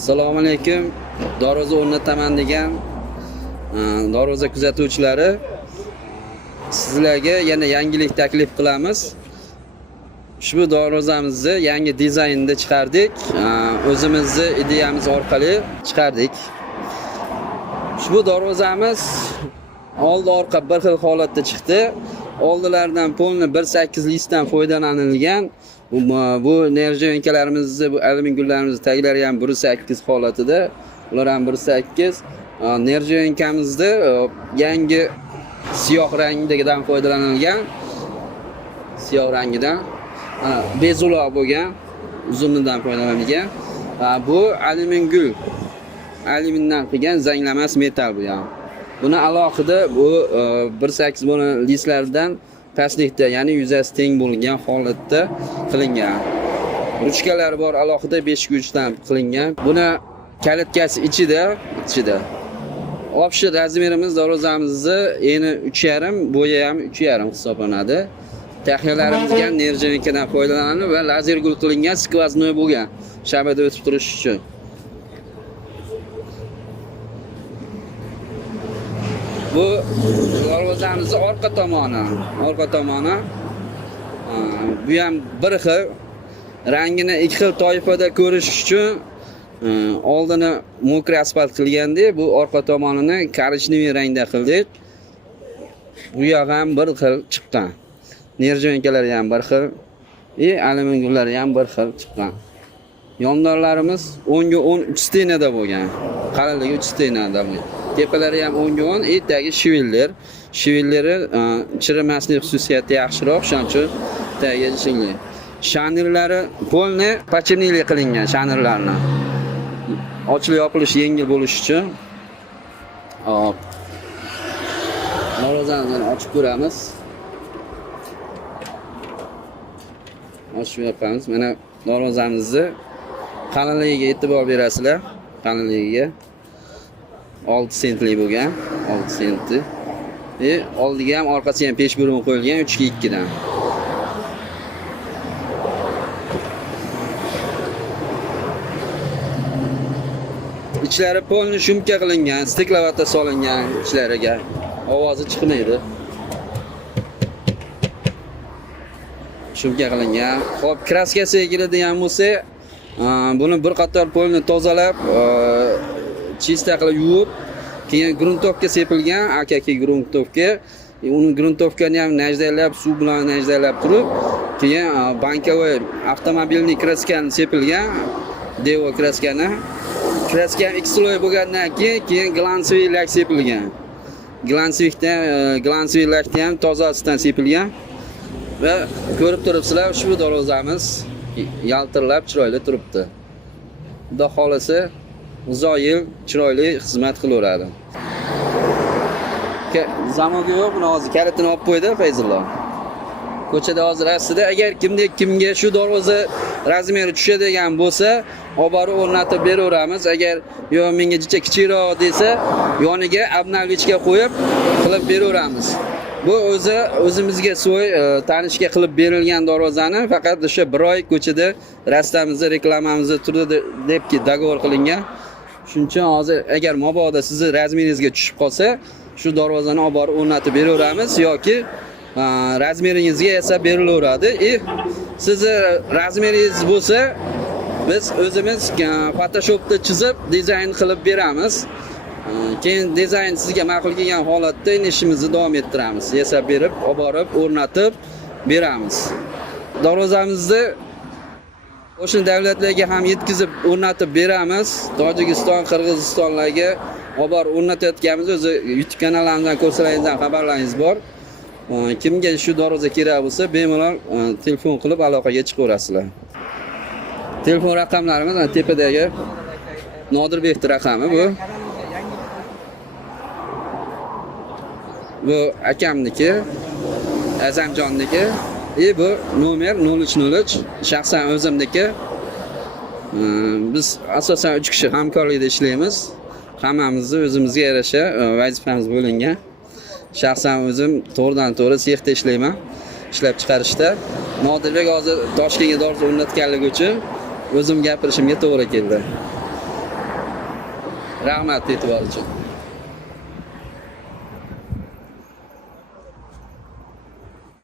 Assalomu alaykum. Darvoza o'rnataman degan darvoza kuzatuvchilari, sizlarga yana yangilik taklif qilamiz. Ushbu darvozamizni yangi dizaynda chiqardik. O'zimizni ideyamiz orqali chiqardik. Ushbu darvozamiz oldi orqa bir xil holatda chiqdi. Oldilaridan polni 1.8 listdan foydalanilgan. Bu nerjoyinkalarimizni, bu alyumin gullarimizni taglari ham 1.8 holatida. Ular ham 1.8. Nerjoyinkamizni yangi siyoh rangidagidan foydalanilgan. Siyoh rangidan bezuloq bo'lgan, uzunidan foydalanilgan. Bu alyumin gul. Alyumindan qilgan zanglamas metal bu ham. Buni alohida bu 1.8 bo'lgan listlardan pastlikda, ya'ni yuzasi teng bo'lgan holatda qilingan. Ruchkalari bor, alohida 5 dan qilingan. Buni kalitkasi ichida. Общий razmerimiz darvozamizni eni 3.5, bo'yi ham 3.5 hisoblanadi. Taxyalarimizga nerjoyinkadan foydalanilib va lazer gul qilingan skvoznoy bo'lgan, shabada o'tib turish uchun. Bu darvozamizning orqa tomoni. Bu ham bir xil, rangini ikki xil toifada ko'rish uchun oldini mokri asfalt qilganda, bu orqa tomonini korичневый rangda qildik. Bu yoq ham bir xil chiqqan. Nerjoyinkalari ham bir xil, alyumin gullari ham bir xil chiqqan. Yondorlarimiz 10 ga 10 3 stenada bo'lgan. Qalinligi 3 stenada bo'lgan. Tepalari ham 10 ga 10, tagi shivillar. Shivillari chirimaslik xususiyati yaxshiroq, shuning uchun tagi shingli. Shanirlari polni pachemnilik qilingan shanirlarni. Ochilib yopilish yengil bo'lish uchun. Hop. Darvozani ochib ko'ramiz. Ochib yopamiz. Mana darvozamizni qalinligiga e'tibor berasizlar. Qalinligiga 6 sentlik bo'lgan, 6 senti. Oldiga ham orqasiga ham pech bo'limi qo'yilgan 3.2 dan. Ichlari polni shumka qilingan, stiklavata solingan ichlariga. Ovozi chiqmaydi. Shumka qilingan. Xo'p, kraskasiga keladigan bo'lsa, buni bir qator polni tozalab, chista qilib yuvib, keyin gruntovka sepilgan, AKK gruntovka. Uni gruntovkani ham najdalab, suv bilan najdalab turib, keyin bankovoy avtomobilning kraskani sepilgan, devo kraskani. Kraskani ikki sloy bo'lgandan keyin glansoviy lak sepilgan. Glansoviy lakda ham tozasidan sepilgan. Va ko'rib turibsizlar, ushbu darvozamiz yaltirlab chiroyli turibdi. Xudo xolasa uzoq yil chiroyli xizmat qilaveradi. Zamoga yo'q, buni hozir kalitini olib qo'ydi Fayzullo. Ko'chada hozir aslida agar kimga shu darvoza razmeri tushadigan bo'lsa, olib borib o'rnatib beraveramiz. Agar yo'q menga jicha kichikroq desa, yoniga obnavlichga qo'yib qilib beraveramiz. Bu o'zimizga tanishga qilib berilgan darvozani faqat o'sha bir oy ko'chada rastamizda reklamamizni turdi debki dogovor qilingan. Shuning uchun hozir agar mabodo sizni razmeringizga tushib qolsa, shu darvozani olib borib o'rnatib beraveramiz yoki razmeringizga yasab berilaveradi. Sizni razmeringiz bo'lsa, biz o'zimiz Photoshopda chizib dizayn qilib beramiz. Keyin dizayn sizga ma'qul kelgan holatda ishimizni davom ettiramiz. Yasab berib, olib borib o'rnatib beramiz. Darvozamizni qo'shni davlatlarga ham yetkazib o'rnatib beramiz. Tojikiston, Qirg'izistonlarga olib borib o'rnatayotganimiz o'zi YouTube kanalimizdan ko'rsalaringizdan xabarlaringiz bor. Kimga shu darvoza kerak bo'lsa, bemalol telefon qilib aloqaga chiqaverasizlar. Telefon raqamlarimiz tepadagi Nodirbekning raqami bu. Bu akamniki, Azamjonniki. Bu nomer 003, shaxsan o'zimniki. Biz asosan 3 kishi hamkorlikda ishlaymiz. Hammamizni o'zimizga yarasha vazifamiz bo'lingan. Shaxsan o'zim to'g'ridan-to'g'ri sexda ishlayman, ishlab chiqarishda. Nodirbek hozir Toshkentga darvoza o'rnatganligi uchun o'zim gapirishimga to'g'ri keldi. Rahmat e'tibor uchun.